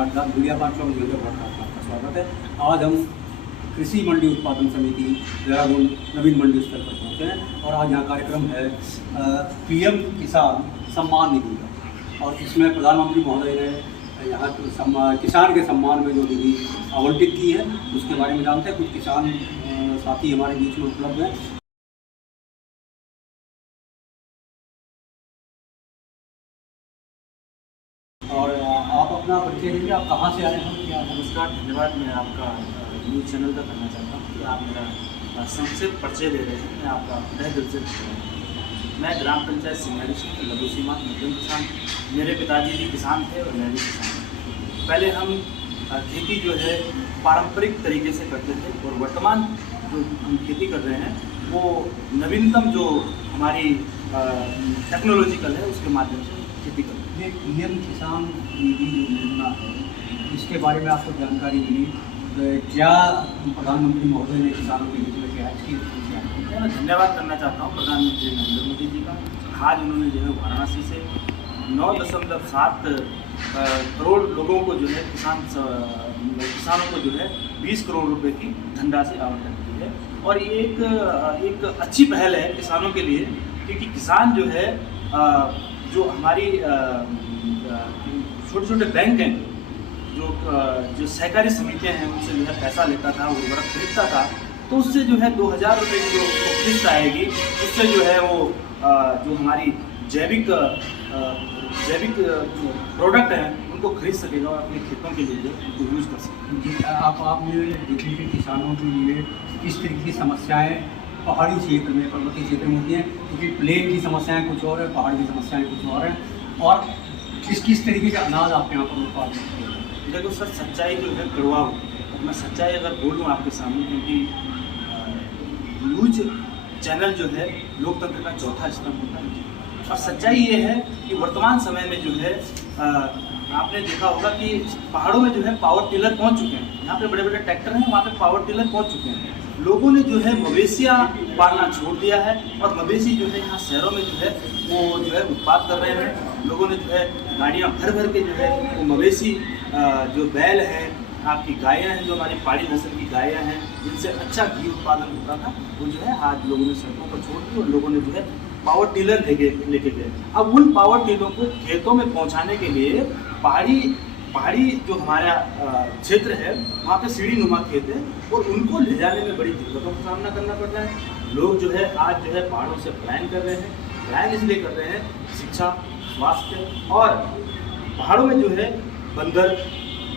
नमस्कार media partner आपका स्वागत है। आज हम कृषि मंडी उत्पादन समिति देहरादून नवीन मंडी स्तर पर पहुँचे हैं और आज यहाँ कार्यक्रम है पीएम किसान सम्मान निधि का, और इसमें प्रधानमंत्री महोदय ने यहाँ किसान के सम्मान में जो निधि आवंटित की है उसके बारे में जानते हैं। कुछ किसान साथी हमारे बीच में उपलब्ध हैं। और आप अपना परिचय दीजिए, आप कहाँ से आए हैं? क्या नमस्कार, धन्यवाद। मैं आपका न्यूज़ चैनल का करना चाहता हूँ कि आप मेरा संक्षिप्त परिचय दे रहे हैं। मैं आपका तहे दिल से धन्यवाद। मैं ग्राम पंचायत सिंगारी लघु सीमांत मध्यम किसान, मेरे पिताजी भी किसान थे और मैं भी किसान हूँ। पहले हम खेती जो है पारंपरिक तरीके से करते थे और वर्तमान जो हम खेती कर रहे हैं वो नवीनतम जो हमारी टेक्नोलॉजिकल है उसके माध्यम से खेती करते हैं। ये पीएम किसान निधि जो योजना है इसके बारे में आपको जानकारी मिली, क्या प्रधानमंत्री महोदय ने किसानों के हित में क्या इसकी? मैं धन्यवाद करना चाहता हूँ प्रधानमंत्री नरेंद्र मोदी जी का। आज उन्होंने जो है वाराणसी से 9.7 करोड़ लोगों को जो है किसानों को जो है 20 करोड़ रुपए की धनराशि आवंटन की है। और ये एक अच्छी पहल है किसानों के लिए, क्योंकि किसान जो है जो हमारी छोटे छोटे बैंक हैं, जो सहकारी समितियां हैं, उनसे जो है पैसा लेता था, उर्वरक खरीदता था, तो उससे जो है 2000 रुपये की जो किस्त आएगी उससे जो है वो जो हमारी जैविक प्रोडक्ट हैं उनको खरीद सकेगा और अपने खेतों के लिए जो उनको यूज़ कर सकेगा। आपने देखिए कि किसानों के लिए किस तरीके की समस्याएँ पहाड़ी क्षेत्र में, पर्वतीय क्षेत्र में होती हैं, क्योंकि प्लेन की समस्याएं कुछ और है, पहाड़ की समस्याएं कुछ और हैं, और किस तरीके के अनाज आपके यहाँ पर उत्पादन होते हैं? देखो सर, सच्चाई जो है कड़वा हो, मैं सच्चाई अगर बोलूँ आपके सामने, क्योंकि न्यूज चैनल जो है लोकतंत्र का चौथा स्तंभ होता है, और सच्चाई ये है कि वर्तमान समय में जो है आपने देखा होगा कि पहाड़ों में जो है पावर टिलर पहुँच चुके हैं। यहाँ पे बड़े बड़े ट्रैक्टर हैं, वहाँ पे पावर टिलर पहुँच चुके हैं। लोगों ने जो है मवेशियाँ पालना छोड़ दिया है और मवेशी जो है यहाँ शहरों में जो है वो जो है उत्पाद कर रहे हैं। लोगों ने जो है गाड़ियाँ भर भर के जो है वो मवेशी जो बैल हैं, आपकी गायें हैं, जो हमारी पहाड़ी नस्ल की गायें हैं जिनसे अच्छा घी उत्पादन होता था, वो जो है आज लोगों ने सड़कों पर छोड़ दी और लोगों ने जो है पावर टिलर लेके गए। अब उन पावर टिलरों को खेतों में पहुँचाने के लिए पहाड़ी जो हमारा क्षेत्र है वहाँ पे सीढ़ी नुमा खेत है और उनको ले जाने में बड़ी दिक्कतों का सामना करना पड़ रहा है। लोग जो है आज जो है पहाड़ों से पलायन कर रहे हैं। पलायन इसलिए कर रहे हैं शिक्षा, स्वास्थ्य, और पहाड़ों में जो है बंदर,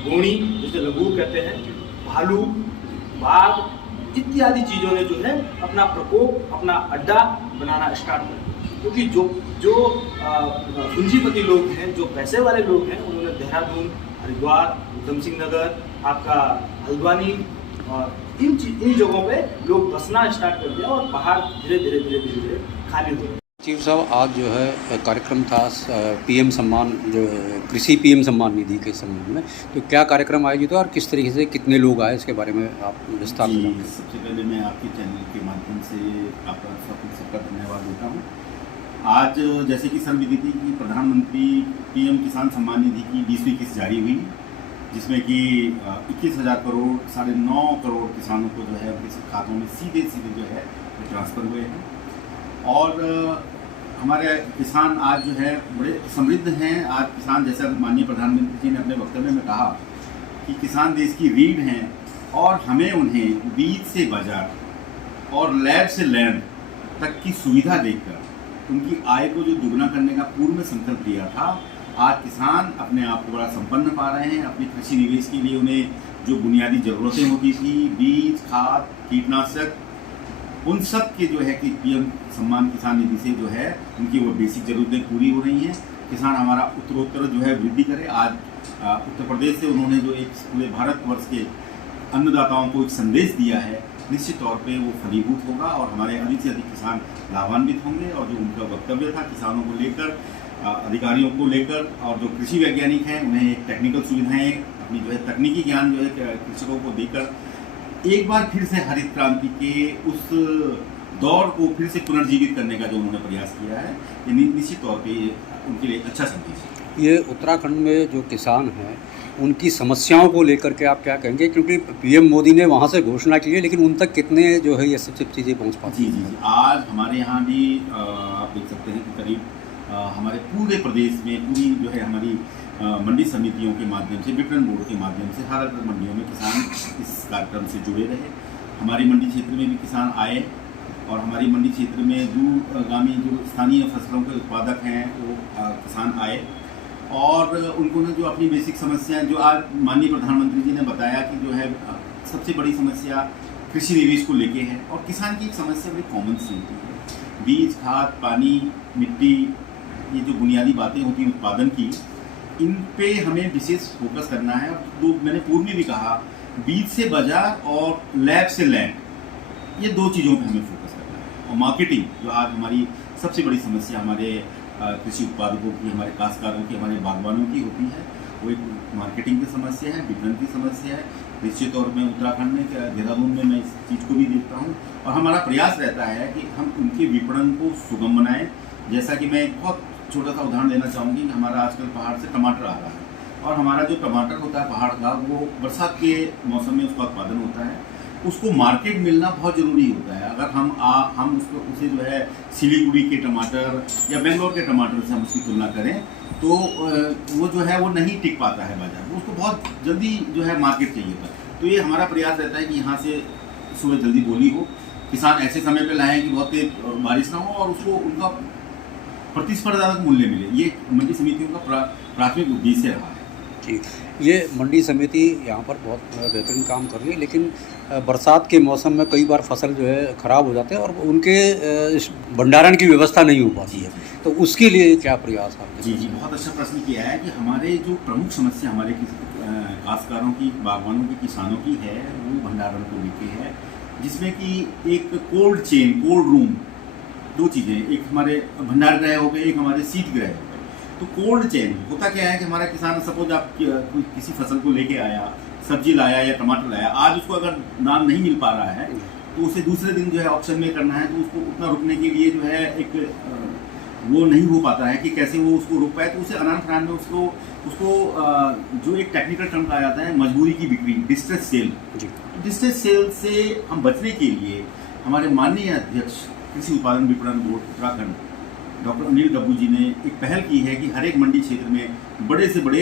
गोणी जिसे लंगूर कहते हैं, भालू, बाघ इत्यादि चीज़ों ने जो है अपना प्रकोप, अपना अड्डा बनाना स्टार्ट कर दिया। क्योंकि जो पूंजीपति लोग हैं, जो पैसे वाले लोग हैं, उन्होंने देहरादून, हरिद्वार, उधम सिंह नगर, आपका हल्द्वानी और इन जगहों पे लोग बसना स्टार्ट कर दिया और पहाड़ धीरे धीरे खाली हो गए। चीफ साहब, आज जो है कार्यक्रम था पीएम सम्मान, जो कृषि पीएम सम्मान निधि के संबंध में, तो क्या कार्यक्रम आयोजित हुआ और किस तरीके से कितने लोग आए इसके बारे में आप विस्तार से बताएं। सबसे पहले मैं आपके चैनल के माध्यम से आपका सबका धन्यवाद देता हूँ। आज जैसे कि सर विदित कि प्रधानमंत्री पीएम किसान सम्मान निधि की 20वीं किस्त जारी हुई, जिसमें कि 21,000 करोड़ 9.5 करोड़ किसानों को जो है उनके खातों में सीधे जो है ट्रांसफ़र हुए हैं। और हमारे किसान आज जो है बड़े समृद्ध हैं। आज किसान, जैसा माननीय प्रधानमंत्री जी ने अपने वक्तव्य में कहा कि किसान देश की रीढ़ हैं और हमें उन्हें बीज से बाजार और लैब से लैंड तक की सुविधा देकर उनकी आय को जो दुगना करने का पूर्व में संकल्प लिया था, आज किसान अपने आप को बड़ा संपन्न पा रहे हैं। अपनी कृषि निवेश के लिए उन्हें जो बुनियादी ज़रूरतें होती थी, बीज, खाद, कीटनाशक, उन सब के जो है कि पीएम सम्मान किसान निधि से जो है उनकी वो बेसिक ज़रूरतें पूरी हो रही हैं। किसान हमारा उत्तरोत्तर जो है वृद्धि करे। आज उत्तर प्रदेश से उन्होंने जो एक पूरे भारतवर्ष के अन्नदाताओं को एक संदेश दिया है, निश्चित तौर पे वो फलीभूत होगा और हमारे अधिक से अधिक किसान लाभान्वित होंगे। और जो उनका वक्तव्य था किसानों को लेकर, अधिकारियों को लेकर, और जो कृषि वैज्ञानिक हैं उन्हें एक टेक्निकल सुविधाएँ, अपनी जो है तकनीकी ज्ञान जो है कृषकों को देकर एक बार फिर से हरित क्रांति के उस दौर को फिर से पुनर्जीवित करने का जो उन्होंने प्रयास किया है, ये निश्चित तौर पे उनके लिए अच्छा संदेश है। ये उत्तराखंड में जो किसान हैं उनकी समस्याओं को लेकर के आप क्या कहेंगे, क्योंकि पीएम मोदी ने वहाँ से घोषणा की है लेकिन उन तक कितने जो है ये सब चीज़ें पहुँच पाती जी जी जी, आज हमारे यहाँ भी आप देख सकते हैं कि करीब हमारे पूरे प्रदेश में पूरी जो है हमारी मंडी समितियों के माध्यम से, विपणन बोर्ड के माध्यम से हर अलग मंडियों में किसान इस कार्यक्रम से जुड़े रहे। हमारी मंडी क्षेत्र में भी किसान आए और हमारी मंडी क्षेत्र में दूरगामी जो स्थानीय फसलों के उत्पादक हैं वो किसान आए और उनको ने जो अपनी बेसिक समस्याएं जो आज माननीय प्रधानमंत्री जी ने बताया कि जो है सबसे बड़ी समस्या कृषि निवेश को लेके है और किसान की एक समस्या बड़ी कॉमन सी होती है, बीज, खाद, पानी, मिट्टी, ये जो बुनियादी बातें होती हैं उत्पादन की, इन पे हमें विशेष फोकस करना है। तो मैंने पूर्व में भी कहा, बीज से बाजार और लैब से लैंड, ये दो चीज़ों पे हमें फोकस करना है। और मार्केटिंग जो आज हमारी सबसे बड़ी समस्या हमारे कृषि उत्पादकों की, हमारे काश्तकारों की, हमारे बागवानों की होती है, वो एक मार्केटिंग की समस्या है, विपणन की समस्या है। निश्चित तौर में उत्तराखंड में, देहरादून में मैं इस चीज़ को भी देखता हूँ और हमारा प्रयास रहता है कि हम उनके विपणन को सुगम बनाएं। जैसा कि मैं एक बहुत छोटा सा उदाहरण देना चाहूँगी कि हमारा आजकल पहाड़ से टमाटर आ रहा है और हमारा जो टमाटर होता है पहाड़ का, वो बरसात के मौसम में उसका उत्पादन होता है, उसको मार्केट मिलना बहुत ज़रूरी होता है। अगर हम उसे जो है सिलीगुड़ी के टमाटर या बेंगलोर के टमाटर से हम उसकी तुलना करें तो वो जो है वो नहीं टिक पाता है बाजार में, उसको बहुत जल्दी जो है मार्केट चाहिए होता है। तो ये हमारा प्रयास रहता है कि यहाँ से सुबह जल्दी बोली हो, किसान ऐसे समय पे लाएं कि बहुत तेज बारिश ना हो और उसको उनका प्रतिस्पर्धात्मक मूल्य मिले। ये मंडी समितियों का प्राथमिक उद्देश्य रहा है। जी, ये मंडी समिति यहाँ पर बहुत बेहतरीन काम कर रही है, लेकिन बरसात के मौसम में कई बार फसल जो है ख़राब हो जाते हैं और उनके भंडारण की व्यवस्था नहीं हो पाती है, तो उसके लिए क्या प्रयास आपने? जी जी, बहुत अच्छा प्रश्न किया है कि हमारे जो प्रमुख समस्या हमारे काश्तकारों की, बागवानों की, किसानों की है वो भंडारण को लेके है, जिसमें कि एक कोल्ड चेन, कोल्ड रूम, दो चीज़ें, एक हमारे भंडार गृह हो गए, एक हमारे शीत गृह हो गए। तो कोल्ड चेन होता क्या है कि हमारा किसान सपोज आप किसी फसल को लेके आया, सब्जी लाया या टमाटर लाया, आज उसको अगर दाम नहीं मिल पा रहा है तो उसे दूसरे दिन जो है ऑप्शन में करना है, तो उसको उतना रुकने के लिए जो है एक वो नहीं हो पाता है कि कैसे वो उसको रोक पाए। तो उसे अनान फनान में उसको जो एक टेक्निकल टर्म कहा जाता है मजबूरी की बिक्री, डिस्ट्रेस सेल। डिस्ट्रेस सेल से हम बचने के लिए हमारे माननीय अध्यक्ष कृषि उत्पादन विपणन बोर्ड उत्तराखंड डॉक्टर अनिल डब्बू जी ने एक पहल की है कि हर एक मंडी क्षेत्र में बड़े से बड़े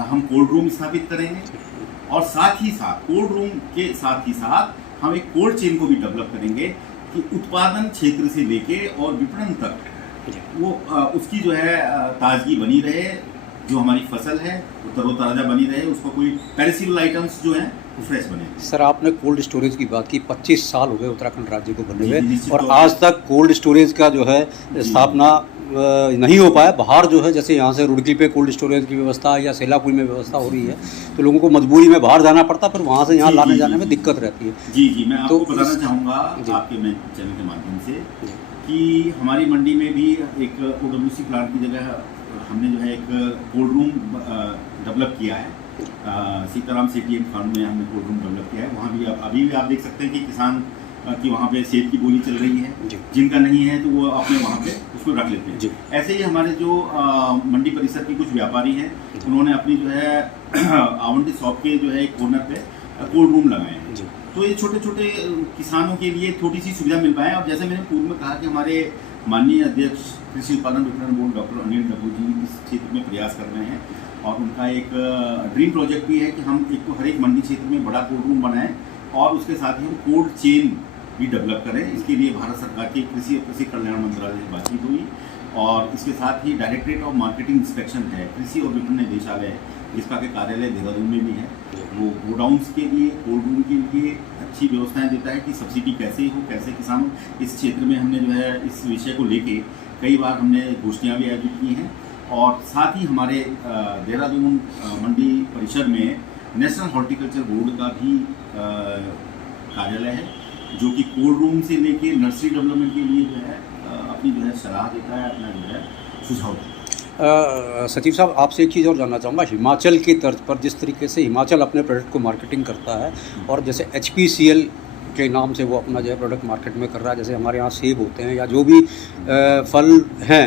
हम कोल्ड रूम स्थापित करेंगे और साथ ही साथ कोल्ड रूम के साथ ही साथ हम एक कोल्ड चेन को भी डेवलप करेंगे कि उत्पादन क्षेत्र से लेके और विपणन तक वो उसकी जो है ताजगी बनी रहे, जो हमारी फसल है वो तरोताज़ा बनी रहे, उसको कोई पेरिसेबल आइटम्स जो हैं वो फ्रेश बने। सर, आपने कोल्ड स्टोरेज की बात की, 25 साल हो गए उत्तराखंड राज्य को बने हुए और आज तक कोल्ड स्टोरेज का जो है स्थापना नहीं हो पाया। बाहर जो है जैसे यहाँ से रुड़की पे कोल्ड स्टोरेज की व्यवस्था या सेलापुर में व्यवस्था हो रही है, तो लोगों को मजबूरी में बाहर जाना पड़ता, फिर वहाँ से यहाँ लाने जाने में दिक्कत रहती है। जी जी, मैं आपको बताना चाहूँगा आपके चैनल के माध्यम से कि हमारी मंडी में भी एक OWC प्लांट की जगह हमने जो है एक कोल्ड रूम डेवलप किया है। सीताराम सिटी एंड फार्म में हमने कोल्ड रूम डेवलप किया है। वहाँ भी अभी भी आप देख सकते हैं कि किसान की वहाँ पे सेब की बोली चल रही है, जिनका नहीं है तो वो अपने वहाँ पे उसको रख लेते हैं। ऐसे ही हमारे जो मंडी परिसर के कुछ व्यापारी हैं, उन्होंने अपनी जो है आवंटित शॉप के जो है एक कॉर्नर पे कोल्ड रूम लगाए हैं। तो ये छोटे छोटे किसानों के लिए छोटी सी सुविधा मिल पाए। और जैसे मैंने पूर्व में कहा कि हमारे माननीय अध्यक्ष कृषि उत्पादन विपणन बोर्ड डॉक्टर अनिल डब्बू जी इस क्षेत्र में प्रयास कर रहे हैं और उनका एक ड्रीम प्रोजेक्ट भी है कि हम एक तो हर एक मंडी क्षेत्र में बड़ा कोल्ड रूम बनाएं और उसके साथ ही हम कोल्ड चेन भी डेवलप करें। इसके लिए भारत सरकार की कृषि कल्याण मंत्रालय से बातचीत हुई और इसके साथ ही डायरेक्टरेट ऑफ मार्केटिंग इंस्पेक्शन है, कृषि और विपणन निदेशालय, जिसका के कार्यालय देहरादून में भी है, वो गोडाउन्स के लिए, कोल्ड रूम के लिए अच्छी व्यवस्थाएं देता है कि सब्सिडी कैसे हो, कैसे किसानों इस क्षेत्र में हमने जो है इस विषय को लेके कई बार हमने गोष्ठियाँ भी आयोजित की हैं। और साथ ही हमारे देहरादून मंडी परिसर में नेशनल हॉर्टिकल्चर बोर्ड का भी कार्यालय है, जो कि कोल्ड रूम से लेके नर्सरी डेवलपमेंट के लिए जो है अपनी जो है सलाह देता है, अपना जो है सुझाव देता है। सचिव साहब, आपसे एक चीज़ और जानना चाहूँगा, हिमाचल की तर्ज पर जिस तरीके से हिमाचल अपने प्रोडक्ट को मार्केटिंग करता है और जैसे HPCL के नाम से वो अपना जो है प्रोडक्ट मार्केट में कर रहा है, जैसे हमारे यहाँ सेब होते हैं या जो भी फल हैं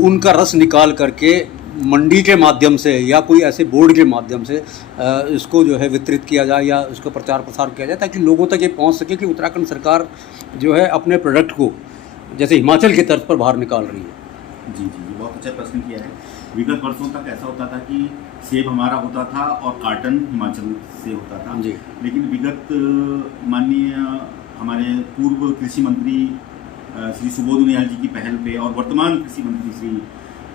उनका रस निकाल करके मंडी के माध्यम से या कोई ऐसे बोर्ड के माध्यम से इसको जो है वितरित किया जाए या उसको प्रचार प्रसार किया जाए ताकि लोगों तक ये पहुंच सके कि उत्तराखंड सरकार जो है अपने प्रोडक्ट को जैसे हिमाचल की तर्ज पर बाहर निकाल रही है। जी, बहुत अच्छा प्रश्न किया है। विगत वर्षों तक ऐसा होता था कि सेब हमारा होता था और कार्टन हिमाचल से होता था जी। लेकिन विगत माननीय हमारे पूर्व कृषि मंत्री श्री सुबोध उनियाल जी की पहल पे और वर्तमान कृषि मंत्री श्री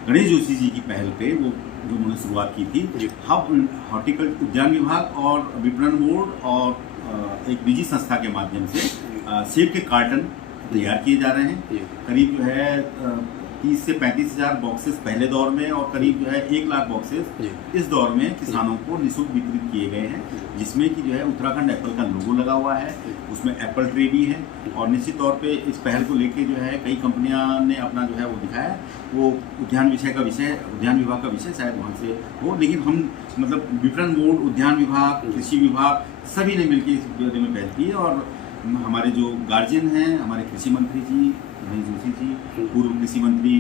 गणेश जोशी जी की पहल पे वो जो उन्होंने शुरुआत की थी, हम हॉर्टिकल्चर उद्यान विभाग और विपणन बोर्ड और एक निजी संस्था के माध्यम से सेब के कार्टन तैयार किए जा रहे हैं। करीब जो है 30 से 35 हज़ार बॉक्सेस पहले दौर में और करीब जो है 1 लाख बॉक्सेस इस दौर में किसानों को निःशुल्क वितरित किए गए हैं, जिसमें कि जो है उत्तराखंड एप्पल का लोगो लगा हुआ है, उसमें एप्पल ट्रे भी है और निश्चित तौर पे इस पहल को लेके जो है कई कंपनियां ने अपना जो है वो दिखाया है। वो उद्यान विभाग का विषय शायद वहाँ से हो, लेकिन हम मतलब विपणन बोर्ड, उद्यान विभाग, कृषि विभाग सभी ने मिलकर इस बारे में पहल की और हमारे जो गार्जियन हैं, हमारे कृषि मंत्री जी गणेश जोशी जी, पूर्व कृषि मंत्री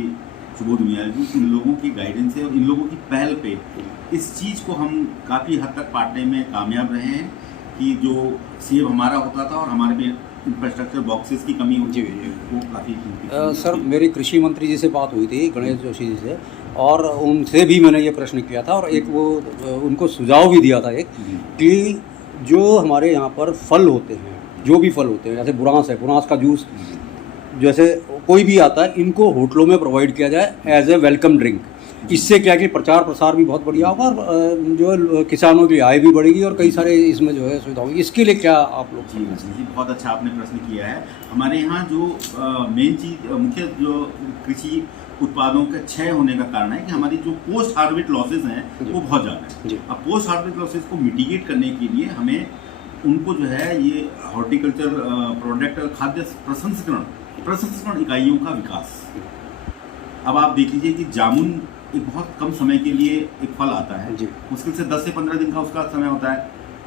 सुबोध उनियाल जी, इन लोगों की गाइडेंस है और इन लोगों की पहल पे इस चीज़ को हम काफ़ी हद तक पाटने में कामयाब रहे हैं कि जो सेब हमारा होता था और हमारे में इंफ्रास्ट्रक्चर बॉक्सेस की कमी होती है वो काफ़ी सर मेरी कृषि मंत्री जी से बात हुई थी, गणेश जोशी जी से, और उनसे भी मैंने ये प्रश्न किया था और एक वो उनको सुझाव भी दिया था एक कि जो हमारे यहाँ पर फल होते हैं, जो भी फल होते हैं, जैसे बुरांस है, बुरांस का जूस जैसे कोई भी आता है, इनको होटलों में प्रोवाइड किया जाए एज ए वेलकम ड्रिंक। इससे क्या कि प्रचार प्रसार भी बहुत बढ़िया होगा और जो किसानों की आय भी बढ़ेगी और कई सारे इसमें जो है सुविधा होगी। इसके लिए क्या आप लोग? जी, बहुत अच्छा आपने प्रश्न किया है। हमारे यहाँ जो मेन चीज़ मुख्य जो कृषि उत्पादों के क्षय होने का कारण है कि हमारी जो पोस्ट हार्वेस्ट लॉसेज हैं वो बहुत ज़्यादा है। अब पोस्ट हार्वेस्ट लॉसेज को मिटिगेट करने के लिए हमें उनको जो है ये हॉर्टिकल्चर प्रोडक्ट खाद्य प्रसंस्करण इकाइयों का विकास। अब आप देख लीजिए कि जामुन एक बहुत कम समय के लिए एक फल आता है, मुश्किल से 10 से 15 दिन का उसका समय होता है,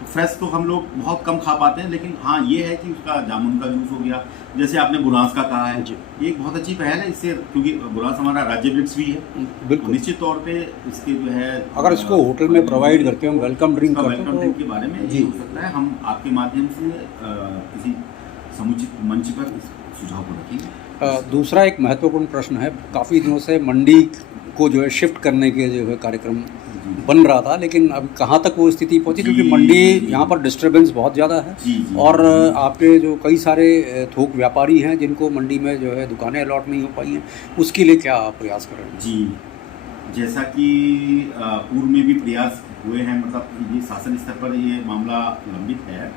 तो फ्रेश तो हम लोग बहुत कम खा पाते हैं, लेकिन हाँ ये है कि उसका जामुन का जूस हो गया, जैसे आपने बुरांस का कहा है, ये एक बहुत अच्छी पहल है। इससे क्योंकि बुरांस हमारा राज्य वृक्ष भी है, बिल्कुल निश्चित तौर पे इसके जो है अगर इसको होटल में प्रोवाइड करके हम वेलकम ड्रिंक के बारे में जी हो सकता है, हम आपके माध्यम से किसी समुचित मंच पर इस सुझाव को रखेंगे। दूसरा एक महत्वपूर्ण प्रश्न है, काफ़ी दिनों से मंडी को जो है शिफ्ट करने के जो है कार्यक्रम बन रहा था, लेकिन अब कहाँ तक वो स्थिति पहुंची? क्योंकि मंडी यहाँ पर डिस्टर्बेंस बहुत ज़्यादा है और आपके जो कई सारे थोक व्यापारी हैं जिनको मंडी में जो है दुकानें अलॉट नहीं हो पाई हैं, उसके लिए क्या प्रयास कर रहे हैं? जी, जैसा कि पूर्व में भी प्रयास हुए हैं, मतलब ये शासन स्तर पर ये मामला लंबित है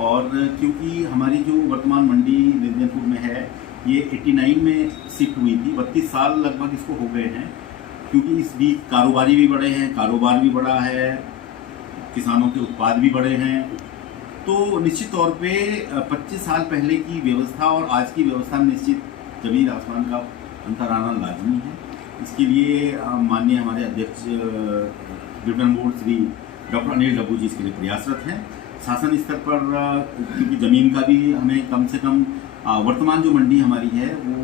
और क्योंकि हमारी जो वर्तमान मंडी निरंजनपुर में है ये 89 में शिफ्ट हुई थी, 32 साल लगभग इसको हो गए हैं, क्योंकि इस बीच कारोबारी भी बढ़े हैं, कारोबार भी बढ़ा है, किसानों के उत्पाद भी बढ़े हैं, तो निश्चित तौर पे 25 साल पहले की व्यवस्था और आज की व्यवस्था में निश्चित ज़मीन आसमान का अंतर आना लाजमी है। इसके लिए माननीय हमारे अध्यक्ष विपणन बोर्ड श्री डॉक्टर अनिल डब्बू जी इसके लिए प्रयासरत हैं। शासन स्तर पर क्योंकि ज़मीन का भी हमें कम से कम वर्तमान जो मंडी हमारी है वो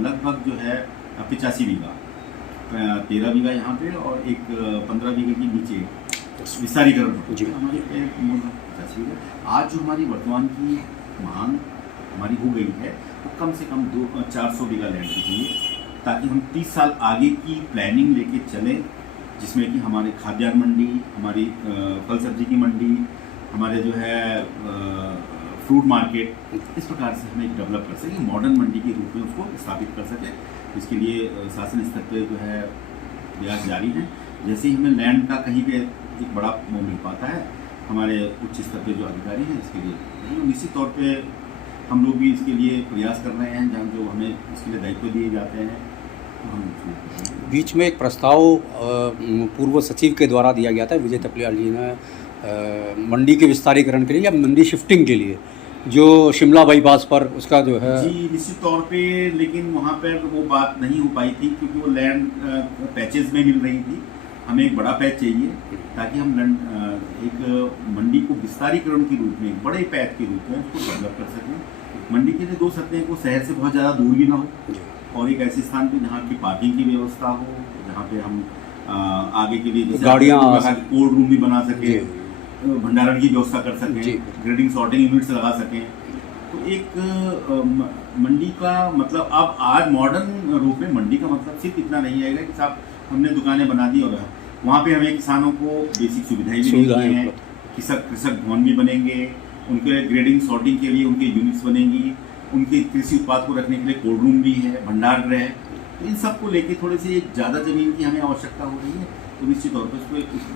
लगभग जो है 85 बीघा, 13 बीघा यहाँ पे और एक 15 बीघे के नीचे विस्तारीकरण हमारी 85 बीघा। आज जो हमारी वर्तमान की मांग हमारी हो गई है वो कम से कम 400 बीघा लैंड की चाहिए, ताकि हम 30 साल आगे की प्लानिंग लेके चलें, जिसमें कि हमारे खाद्यान्न मंडी, हमारी फल सब्जी की मंडी, हमारे जो है फ्रूट मार्केट, इस प्रकार से हमें डेवलप कर सकें, मॉडर्न मंडी के रूप में उसको स्थापित कर सकें। इसके लिए शासन स्तर पर जो है प्रयास जारी हैं। जैसे ही हमें लैंड का कहीं पे एक बड़ा वो मिल पाता है, हमारे उच्च स्तर पे जो अधिकारी हैं इसके लिए निश्चित तौर पे हम लोग भी इसके लिए प्रयास कर रहे हैं, जहाँ जो हमें इसके लिए दायित्व दिए जाते हैं। बीच में एक प्रस्ताव पूर्व सचिव के द्वारा दिया गया था विजय तपलियाल जी ने, मंडी के विस्तारीकरण के लिए या मंडी शिफ्टिंग के लिए, जो शिमला बाईपास पर उसका जो है जी निश्चित तौर पे, लेकिन वहाँ पर वो बात नहीं हो पाई थी क्योंकि वो लैंड पैचेज में मिल रही थी। हमें एक बड़ा पैच चाहिए ताकि हम एक मंडी को विस्तारीकरण के रूप में, बड़े पैच के रूप में उसको डेवलप कर सकें। मंडी के लिए 2 शर्तें हैं, वो शहर से बहुत ज़्यादा दूर भी ना हो और एक ऐसे स्थान पे जहाँ की पार्किंग की व्यवस्था हो, जहाँ पे हम आगे के लिए जैसे गाड़ियाँ कोल्ड रूम भी बना सके, जी। भंडारण की व्यवस्था कर जी। सकें, ग्रेडिंग सॉर्टिंग यूनिट्स लगा सकें। तो एक मंडी का मतलब अब आज मॉडर्न रूप में मंडी का मतलब सिर्फ इतना नहीं आएगा कि साहब हमने दुकानें बना दी और वहाँ पे हमें किसानों को बेसिक सुविधाएं भी मिलती हैं, कृषक भवन भी बनेंगे, उनके ग्रेडिंग सॉर्टिंग के लिए उनके यूनिट्स बनेंगी, उनके कृषि उत्पाद को रखने के लिए कोल्ड रूम भी है, भंडार गृह है। तो इन सब को लेके थोड़ी सी ज़्यादा ज़मीन की हमें आवश्यकता हो रही है, तो निश्चित तौर पर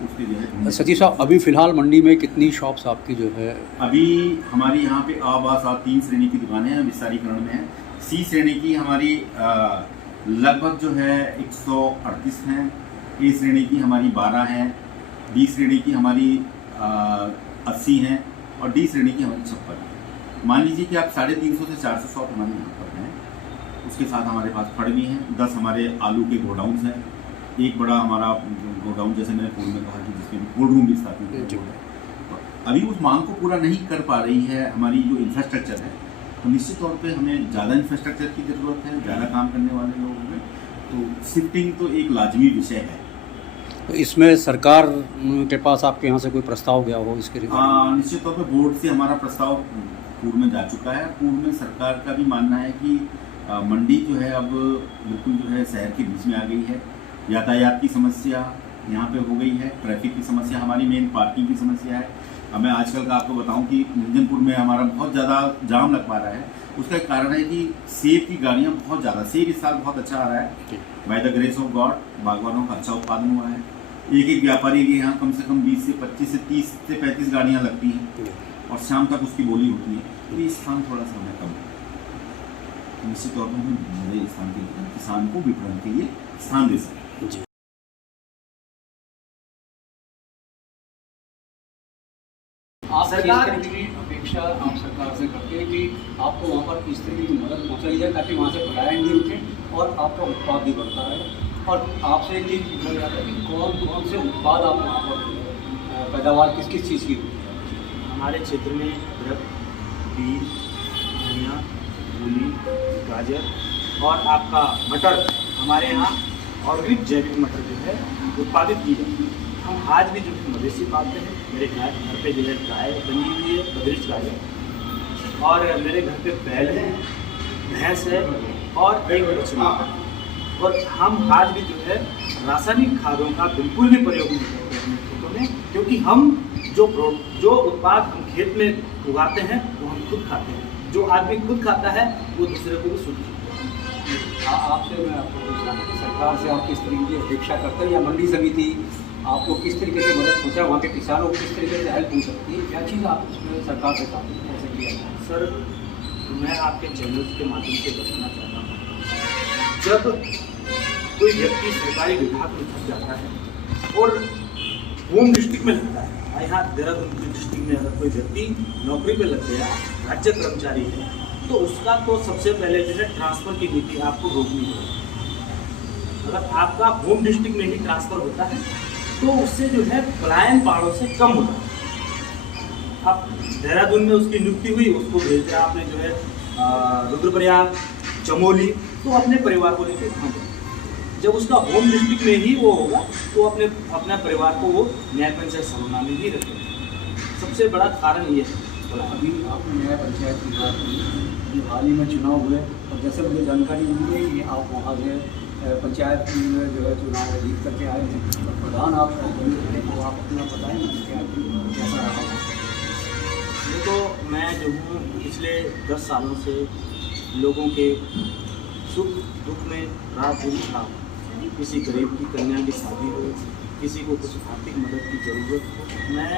उसके जो है। सतीश साहब, अभी फ़िलहाल मंडी में कितनी शॉप्स आपकी जो है? अभी हमारी यहाँ पे आवास 3 श्रेणी की दुकानें हैं, विस्तारीकरण में है। सी श्रेणी की हमारी लगभग जो है 138 हैं, ए श्रेणी की हमारी 12 हैं, बी श्रेणी की हमारी 80 हैं और डी श्रेणी की हमारी 56 है। मान लीजिए कि आप 350 से 400 शॉप हमारे यहाँ पर हैं। उसके साथ हमारे पास फड़ भी हैं, 10 हमारे आलू के गोडाउन्स हैं, एक बड़ा हमारा गोडाउन जैसे मैंने पूर्व में कहा कि जिसमें कोल्ड रूम भी स्थापित है। अभी उस मांग को पूरा नहीं कर पा रही है हमारी जो इंफ्रास्ट्रक्चर है, तो निश्चित तौर पे हमें ज़्यादा इंफ्रास्ट्रक्चर की ज़रूरत है, ज़्यादा काम करने वाले लोग हैं, तो शिफ्टिंग तो एक लाजमी विषय है। तो इसमें सरकार के पास आपके यहाँ से कोई प्रस्ताव गया हो इसके लिए? निश्चित तौर पर बोर्ड से हमारा प्रस्ताव पूर्व में जा चुका है। पूर्व में सरकार का भी मानना है कि मंडी जो है अब बिल्कुल जो है शहर के बीच में आ गई है, यातायात की समस्या यहाँ पे हो गई है, ट्रैफिक की समस्या, हमारी मेन पार्किंग की समस्या है। अब मैं आजकल का आपको बताऊं कि निंजनपुर में हमारा बहुत ज़्यादा जाम लग पा रहा है। उसका एक कारण है कि सेब की गाड़ियाँ बहुत ज़्यादा, सेब इस साल बहुत अच्छा आ रहा है, by the grace of God बागवानों का अच्छा उत्पादन हुआ है। एक व्यापारी के यहाँ कम से कम 20 से 25 से 30 से 35 गाड़ियाँ लगती हैं और शाम तक उसकी बोली होती है, तो ये स्थान थोड़ा सा हमें कम है। निश्चित तौर पर हम बड़े स्थान के लिए किसान को विपणन के लिए स्थान दे सकते हैं। आप सरकार की अपेक्षा आप सरकार से करते हैं कि आपको वहाँ पर किस तरीके की मदद पहुँचाई जाए ताकि वहाँ से पलायन भी रुके और आपका उत्पाद भी बढ़ता है। और आपसे एक चीज़ पूछा जाता है कि कौन कौन से उत्पाद आप वहाँ पर पैदावार किस किस चीज़ की? हमारे क्षेत्र में अदरक, बीज, धनिया, मूली, गाजर और आपका मटर, हमारे यहाँ ऑर्गेनिक जैविक मटर जो है उत्पादित की जाती है। हम आज भी जो है मवेशी पालते हैं, मेरे घर पे जो है गाय बनी हुई है, बदरिश गाय है, और मेरे घर पे बैल है, भैंस है और एक बछड़ा है। और हम आज भी जो है रासायनिक खादों का बिल्कुल भी प्रयोग नहीं करते हैं खेतों में, क्योंकि हम जो उत्पाद हम खेत में उगाते हैं वो हम खुद खाते हैं। जो आदमी खुद खाता है वो दूसरे को भी शुद्ध खाता है। आपसे मैं आपको पूछना है कि सरकार से आप किस तरीके की अपेक्षा करते हैं या मंडी समिति आपको किस तरीके से मदद पहुँचा, वहाँ के किसानों को किस तरीके से हेल्प हो सकती है, क्या चीज़ आप उसमें सरकार से कैसे किया जाए? सर, मैं आपके चैनल के माध्यम से बताना चाहता हूँ, जब कोई व्यक्ति सरकारी विभाग में फंस जाता है और होम डिस्ट्रिक्ट में लगता है, यहाँ देहरादून डिस्ट्रिक्ट में अगर कोई व्यक्ति नौकरी पे लग गया, राज्य कर्मचारी है, तो उसका तो सबसे पहले जो है ट्रांसफ़र की नीति आपको रोकनी होगी। अगर आपका होम डिस्ट्रिक्ट में ही ट्रांसफ़र होता है तो उससे जो है पलायन पहाड़ों से कम होता है। अब देहरादून में उसकी नियुक्ति हुई, उसको भेज दिया आपने जो है रुद्रप्रयाग, चमोली, तो अपने परिवार को लेकर वहाँ जाए। जब उसका होम डिस्ट्रिक्ट में ही वो होगा तो अपने परिवार को वो न्याय पंचायत सभा में ही रखेगा। सबसे बड़ा कारण ये है। अभी आपने न्याय पंचायत की बात की, हाल ही में चुनाव हुए और जैसे मुझे जानकारी मिली है कि आप वहाँ से पंचायत में जो है चुनाव जीत करके आए थे, तो प्रधान आप तो आप अपना बताएं कैसा रहा? देखो, मैं जो हूँ पिछले 10 सालों से लोगों के सुख दुख में रात दिन था। किसी गरीब की कन्या की शादी हो, किसी को कुछ आर्थिक मदद की ज़रूरत हो, मैं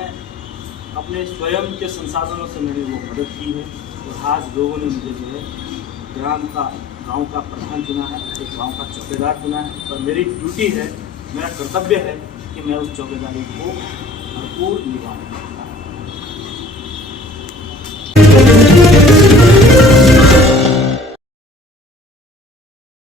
अपने स्वयं के संसाधनों से मैंने वो मदद की है। और आज लोगों ने मुझे जो है गांव का प्रधान चुना है, एक गांव का चौकीदार चुना है, और मेरी ड्यूटी है, मेरा कर्तव्य है कि मैं उस चौकीदारी को भरपूर निभाऊँ।